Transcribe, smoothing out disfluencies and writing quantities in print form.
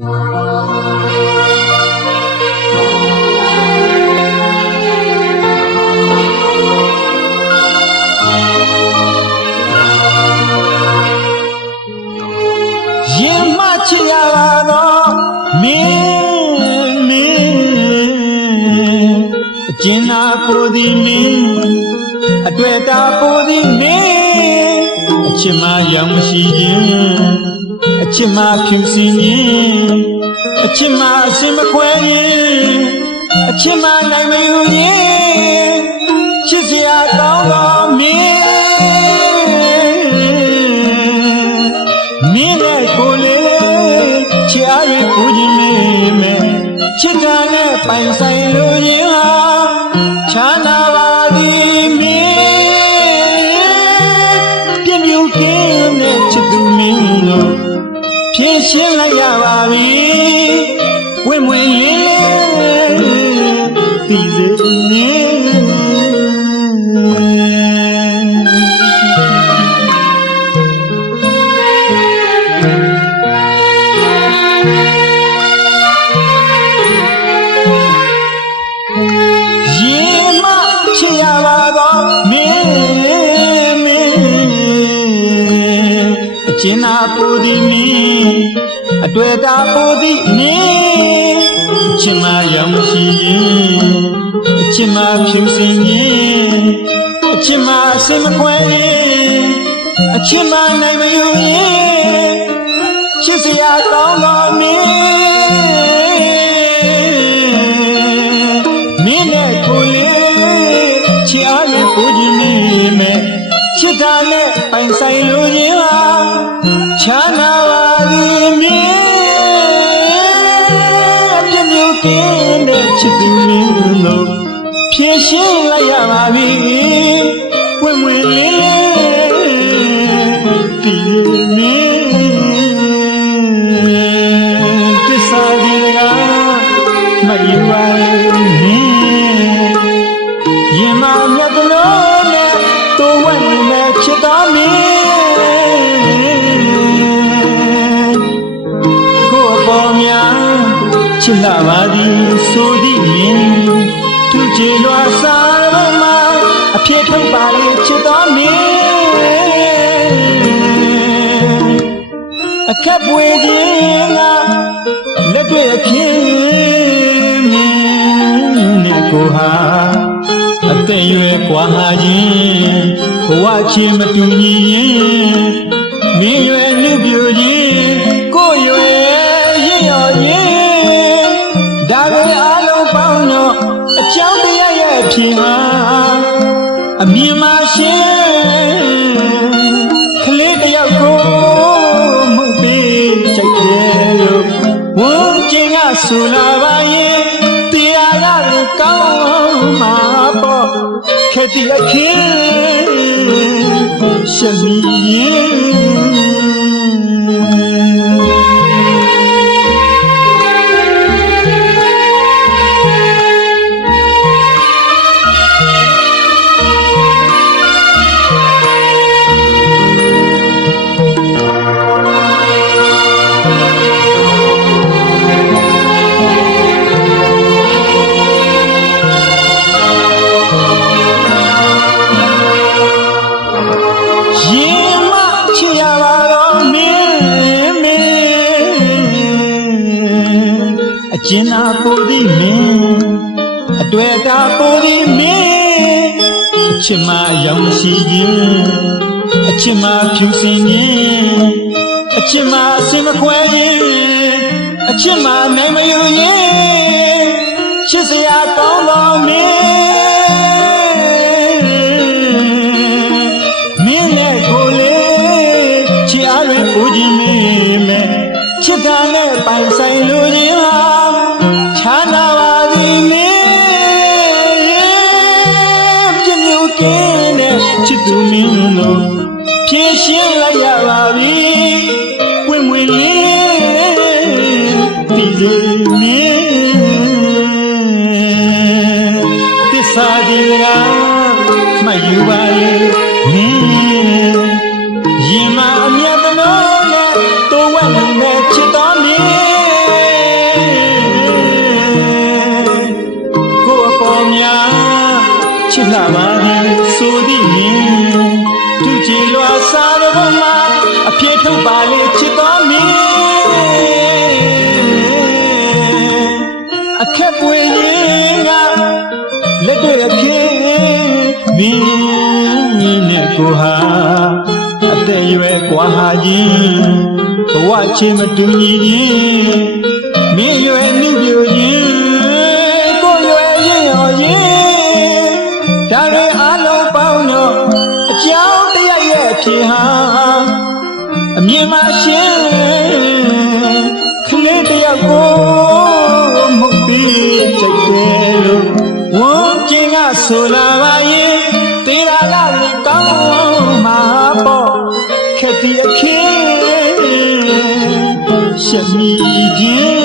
ချစ်ရပါတော့မင်းအကျဉ်းသာပိုသည်မင်းအတွေ့တာပိုသည်မင်းအချစ်မှရောင်မရှိခြင်းအချစ်မှဖြူစင်ခြင်းအချစ်မှအစင်မခွဲခြင်းအချစ်မှနိုင်မယူခြင်းချစ်စရာကောင်းသောမင်းနဲ့ကိုလေးချစ်အားရကိုခြင်းမေချစ်တာနဲ့ပိုင်ဆိုင်လို့ခြင်းဟာချမ်းသာပါသည်မင်းပြည့်မြူကင်းတဲ့ချစ်သူမင်းတို့ဖြည့်ရှင်းလိုက်ရပါပြီဝင့်ဝင်လေးသိစေမင်းကျင်နာပူသည်မင်းအတွေ့တာပူသည်မင်းချစ်မရောင်မရှိရင်အချစ်မဖြူစင်ရင်အချစ်မအစင်မခွဲရင်အချစ်မနိုင်မယူရင်ချစ်စရာကောင်းသောမင်းနဲ့ကိုလေးချစ်အားနဲ့ကိုခြင်းမေချစ်တာနဲ့ပိုင်ဆိုင်လိုခြင်းဟာချမ်းသာပါသည်မင်းပြည့်မြူကင်းတဲ့ချစ်သူမင်းတို့ဖြည့်ရှင်းလိုက်ရပါပြီဝင်ဝင်လေးဒီမင်းတစ္ဆာကြီးကမယူပါမင်းရင်မမြတ်လို့နဲ့တိုးဝဲနဲ့ချစ်တော်မင်းချစ်လာပါသည်ဆိုသည်မင်းသူချေလွာစားမှာအဖြစ်ထုတ်ပါလေချစ်တော်မင်းအခက်ပွေခြင်းကလက်တွေ့အဖြစ်မင်းနဲ့ကိုဟာအသက်ရွယ်กว่าခြင်းဘဝချင်းမတူညီရင်မင်းရွယ်လူပြိုခြင်းကိုရွယ်ရင့်ရော်ခြင်းဒါတွေအားလုံးပေါင်းတော့အကြောင်းတရားရဲ့ဖြစ်မှာအမြင်မှာရှင်းကလေးတယောက်ကိုမှုပြီးကြိုက်တယ်လို့ဝန်းကျင်ကဆူလာပါရင်တရားရတယ်ကောင်းမှာပေါ့ခက်တိအခင်းရှမီရင်ကျင်နာပူသည်မင်းအတွေ့တာပူသည်မင်းအချစ်မရောင်ရှိခြင်းအချစ်မဖြူစင်ခြင်းအချစ်မအစင်မခွဲခြင်းအချစ်မနိုင်မယူရင်ချစ်စရာကောင်းသောမင်းနဲ့ကိုလေးချစ်အားရပူခြင်းမင်းချစ်တာနဲ့ပိုင်ဆိုင်လိုခြင်းဟာချမ်းသာပါသည်မင်းပြည့်မြူကင်းတဲ့ချစ်သူမင်းတို့ဖြည့်ရှင်းလိုက်ရပါပြီဝင်ဝင်လေးဒီစေမင်းသစ္စာဒီကမယူပါလေမင်းရင်မအမြတ်လို့နဲ့တိုးဝဲနဲ့ချစ်တော်မင်း ကိုဟာအသက်ရွယ်ကွာဟာခြင်းဘဝချင်းမတူညီခြင်းမင်းရွယ်နှုတ်ပြခြင်းကိုရွယ်ရင်ရောရင်ဒါတွေအလုံးပေါင်းတော့အကြောင်းတရားရဲ့ဖြစ်ဟာအမြင်မှရှင်းကလေးတယောက်ကိုမဟုတ်သေးကြိုက်တယ်လို့ဝန်းကျင်ကဆိုလာပါရင်တေးတာကလည်းကောင်းမှာပေါ့ခက်တီအခင်းရှက်မိခြင်း